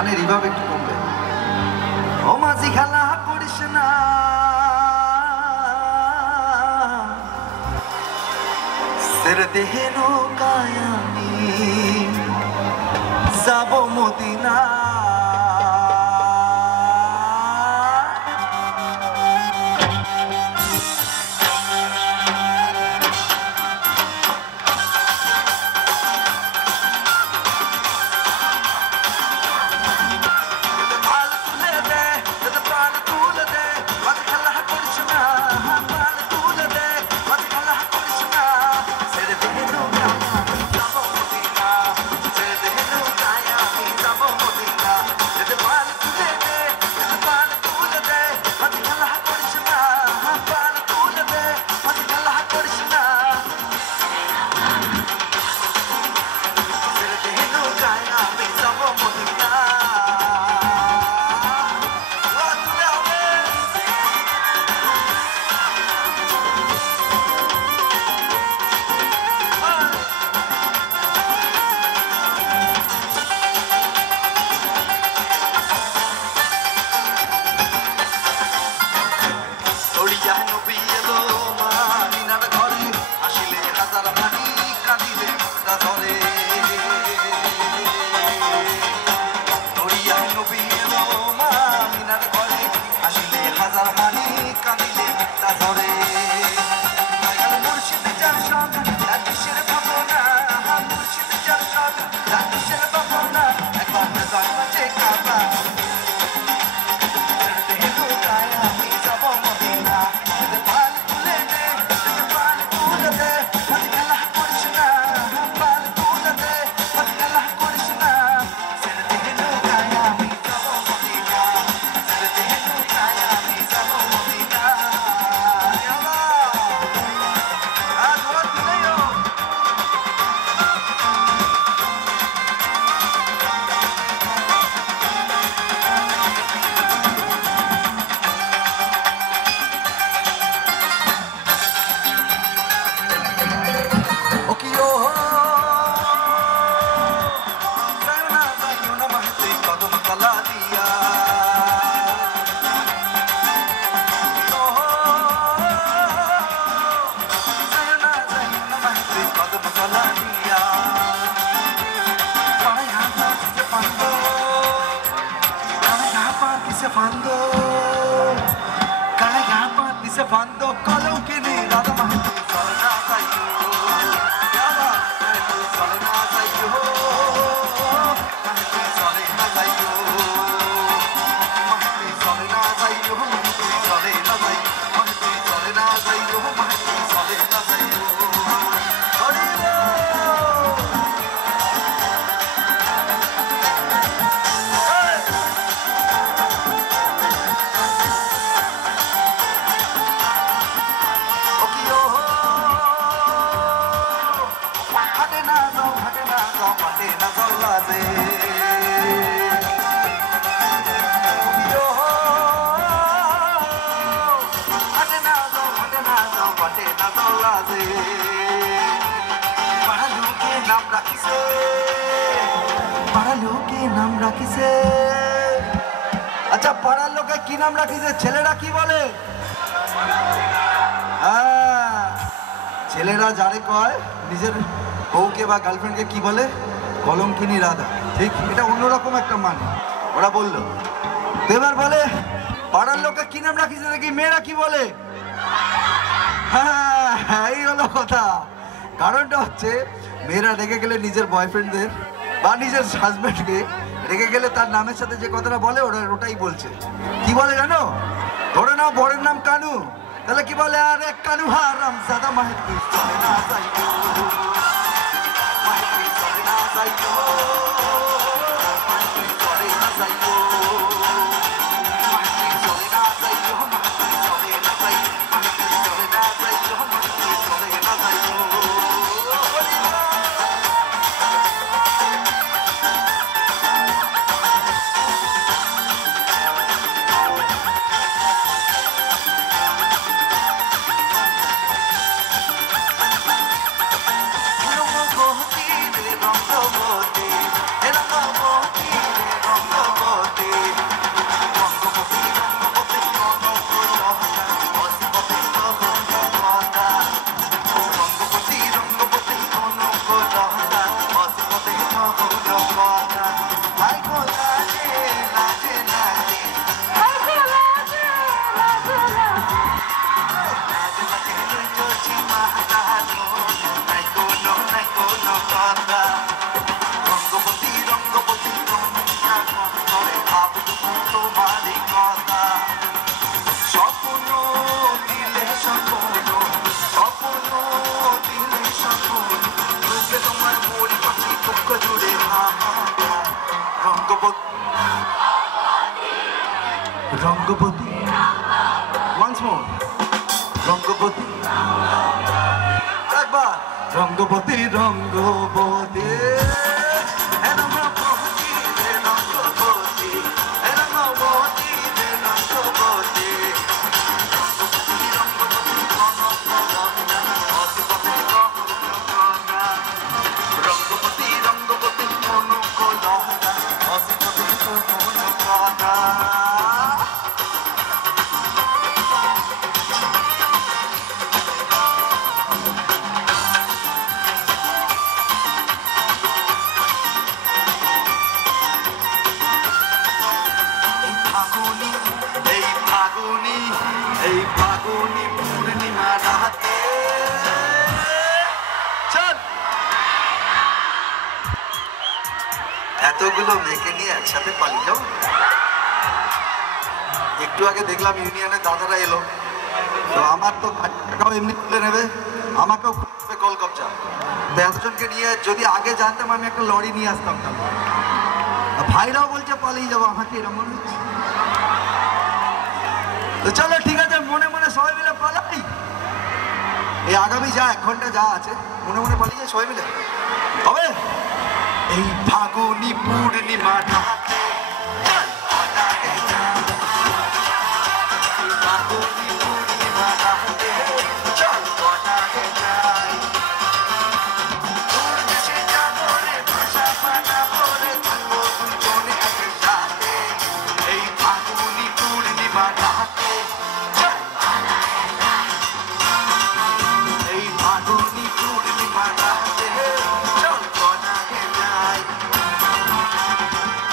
গানের রিভার্ব একটু কমবে। ও মাঝি খেলা করিস না, সের দেহে নৌকায় আমি যাব মদিনা। আচ্ছা, পাড়ার লোকে কি নাম রাখিছে? ছেলেরা কি বলে? ছেলেরা যারে কয় নিজের বউকে বা গার্লফ্রেন্ডকে কি বলে? কলঙ্কিনী রাধা। ঠিক, এটা অন্যরকম একটা মানে ওরা বললো। এবার বলে পাড়ার লোকে কি নাম রাখিছে দেখি, মেয়েরা কি বলে? হ্যাঁ, এই হলো কথা। কারণটা হচ্ছে মেয়েরা রেগে গেলে নিজের বয়ফ্রেন্ডদের বা নিজের হাজব্যান্ডকে রেগে গেলে তার নামের সাথে যে কথাটা বলে ওরা ওটাই বলছে। কি বলে জানো? ধরে নাও বরের নাম কানু, তাহলে কি বলে? আরে কানু হারাম জাদা মাহির চলে না যাইতো, মাহির চলে না যাইতো, মাহির চলে না যাইতো, মাহির চলে না যাইতো, মাহির চলে না যাইতো, মাহির চলে না যাইতো, মাহির চলে না যাইতো। রঙ্গবতী রঙ্গবতী once more রঙ্গবতী একবার রঙ্গবতী রঙ্গবতী এই ফাগুনি পূর্ণিমা রাতে এতগুলো মেয়েকে নিয়ে একসাথে পালিয়ে যাও। একটু আগে দেখলাম ইউনিয়নের দাদারা এলো, তো আমার তো টাকাও এমনি তুলে নেবে, আমাকেও কল কবজা। তো এতজনকে নিয়ে যদি আগে জানতাম আমি একটা লরি নিয়ে আসতাম। ভাইরাও বলছে পালিয়ে যাবো, আমাকে এরকম তো চলো ঠিক আছে, মনে মনে সবাই মিলে পালাই। এই আগামী যা 1 ঘন্টা যা আছে মনে মনে পালিয়ে সবাই মিলে হবে। এই ফাগুনি পূর্ণিমা রাতে ফাগুনি পূর্ণিমা রাতে চল বনাহে যাই, তোর দেশে জাগরে ভাষা পানা বলে থাকবো দুজনে একসাথে। এই ফাগুনি পূর্ণিমা রাতে এই ফাগুনি পূর্ণিমা রাতে চল বনাহে যাই।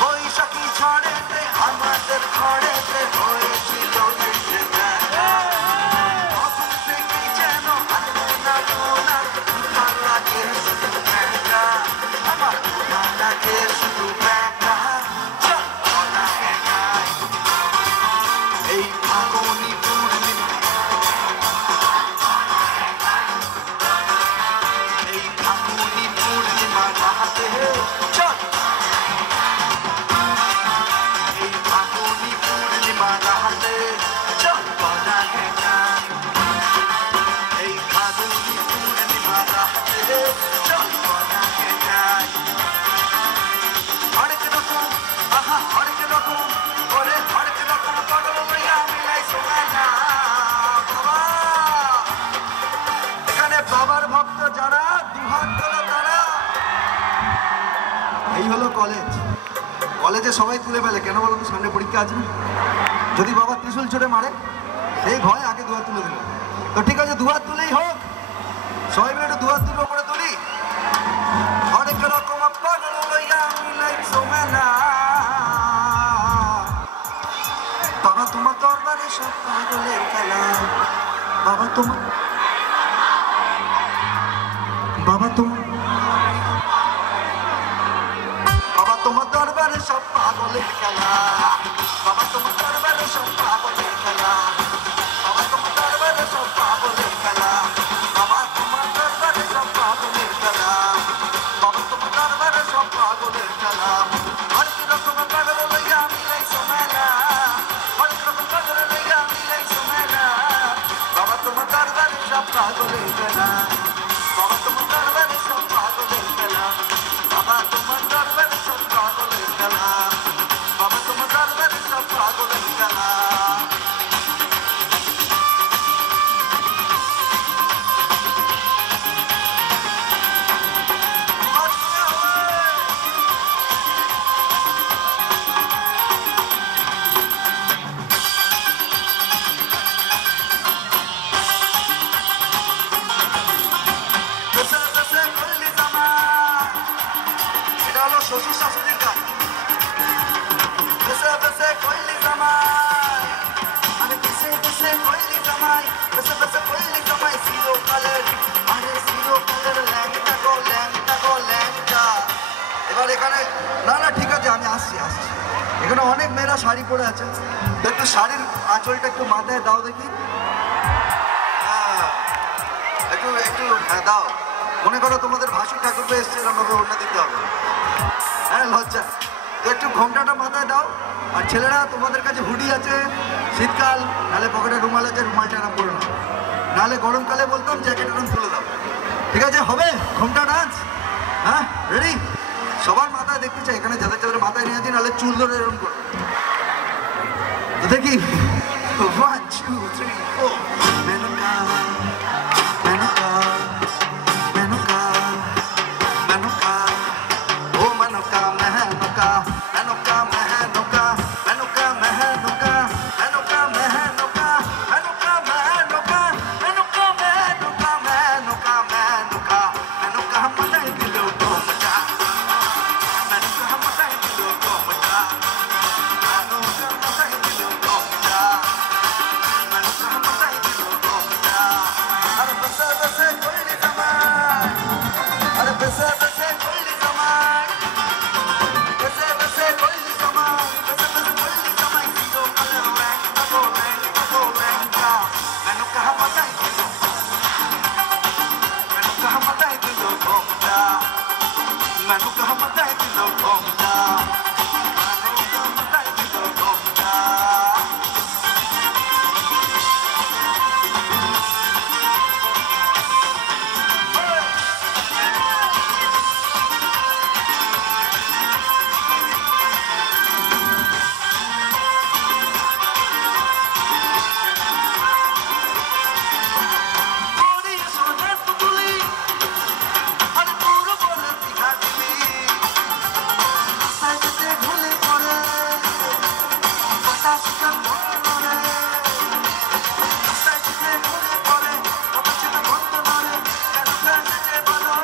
বৈশাখী ঝড়েতে আমাদের ঘরেতে হয়েছিল তখন থেকে যেন উঠান লাগে শুধু ব্যাটা, আমার উঠান লাগে শুধু ব্যাটা। চল বনাহে যাই। এই ফাগুনি পূর্ণিমা এই ফাগুনি পূর্ণিমা রাতে চল এই ফাগুনি পূর্ণিমা রাতে চল বনাহে যাই। এই ফাগুনি পূর্ণিমা রাতে চল বনাহে যাই। হরেক রকম আহা হরেক রকম ওরে হরেক রকম পাগল লইয়া মিলাই সোনা বাবা। এখানে বাবার ভক্ত যারা দুহাত তোলা তারা। এই হলো কলেজ। কলেজে সবাই তুলে ফেলে কেন বলো তো, সামনে পরীক্ষা আছে না। যদি বাবা ত্রিশূল ছুটে মারে সেই ভয় আগে দুহাত তুলে দিল। তো ঠিক আছে, দুহাত তুলেই হোক, সবাই মিলে একটু দুহাত তুলে উপরে তুলি। হরেক রকম পাগল লইয়া মিলাই সোনা বাবা, তোমার দরবারে সব পাগলের খেলা। বাবা তোমার বাবা তোমার বাবা তোমার দরবারে সব পাগলের খেলা। বাবা তোমার দরবারে সব পাগলের খেলা। বাবা তোমার দরবারে সব পাগলের খেলা। বাবা তোমার দরবারে সব পাগলের খেলা। বাবা তোমার দরবারে সব পাগলের খেলা। হরেক রকম পাগল লইয়া মিলাই সোনা হরেক রকম পাগল লইয়া মিলাই সোনা বাবা তোমার দরবারে সব পাগলের খেলা। বাবা তোমার দরবারে সব পাগলের খেলা। বাবা তোমার দরবারে সব পাগলের খেলা। বাবা তোমার দরবারে সব পাগলের খেলা। এটা হলো শ্বশুর শাশুড়ির গান। বেসে বেসে কইলি জামাই, আরে বেসে বেসে কইলি জামাই, বেসে বেসে কইলি জামাই চিরকালের, আরে চিরকালের ল্যাংটা গো ল্যাংটা গো ল্যাংটা। এবার এখানে না না ঠিক আছে, আমি আসছি। এখানে অনেক মেয়েরা শাড়ি পরে আছে, একটু শাড়ির আঁচলটা একটু মাথায় দাও দেখি। হ্যাঁ একটু একটু হ্যাঁ দাও। মনে করো তোমাদের ভাসুর ঠাকুর এসছে, এরকম ভাবে ওড়না দিতে হবে। হ্যাঁ লজ্জা একটু ঘোমটাটা মাথায় দাও। আর ছেলেরা তোমাদের কাছে হুডি আছে, শীতকাল, নাহলে পকেটে রুমাল আছে, রুমালটা আরাম করে নাও, নাহলে গরমকালে বলতাম জ্যাকেট আরাম তুলে দাও। ঠিক আছে, হবে ঘোমটা ডান্স? হ্যাঁ, রেডি? সবার মাথায় দেখতে চাই, এখানে যাদের যাদের মাথায় নিয়ে আছি, নাহলে চুল ধরে এরকম করো। তো দেখি 1 2 3 4 মেনকা মেনকা মেনকা মেনকা ও মেনকা মেহনকা মেনকা মেহনকা মেনকা মেহনকা মেনকা মেহনকা মেনকা মেহনকা মেনকা মেহনকা মেনকা মেহনকা মেনকা মতাই দিলো তো মজা মেনকা মতাই দিলো তো মজা মেনকা মতাই দিলো তো মজা মেনকা মতাই দিলো তো মজা আরে বসে বসে কোইলি জামান আরে বসে বসে কোইলি জামান বসে বসে কোইলি জামান বসে বসে কোইলি জামান সিও কালে রং কাবো কা মেনকা মতাই দিলো মেনকা মতাই দিলো তো মজা মেনকা মতাই দিলো তো মজা মেনকা মতাই দিলো তো মজা Body is so deftly, and puro pore dikha dili. Sajte bhule pore, batas ka pore. Sajte bhule pore, batas ka pore. Kano kaje bolo.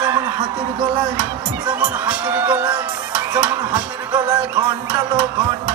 যেমন হাতের গলায়, যেমন হাতের গলায়, যেমন হাতের গলায় ঘন্টা লো ঘন্টা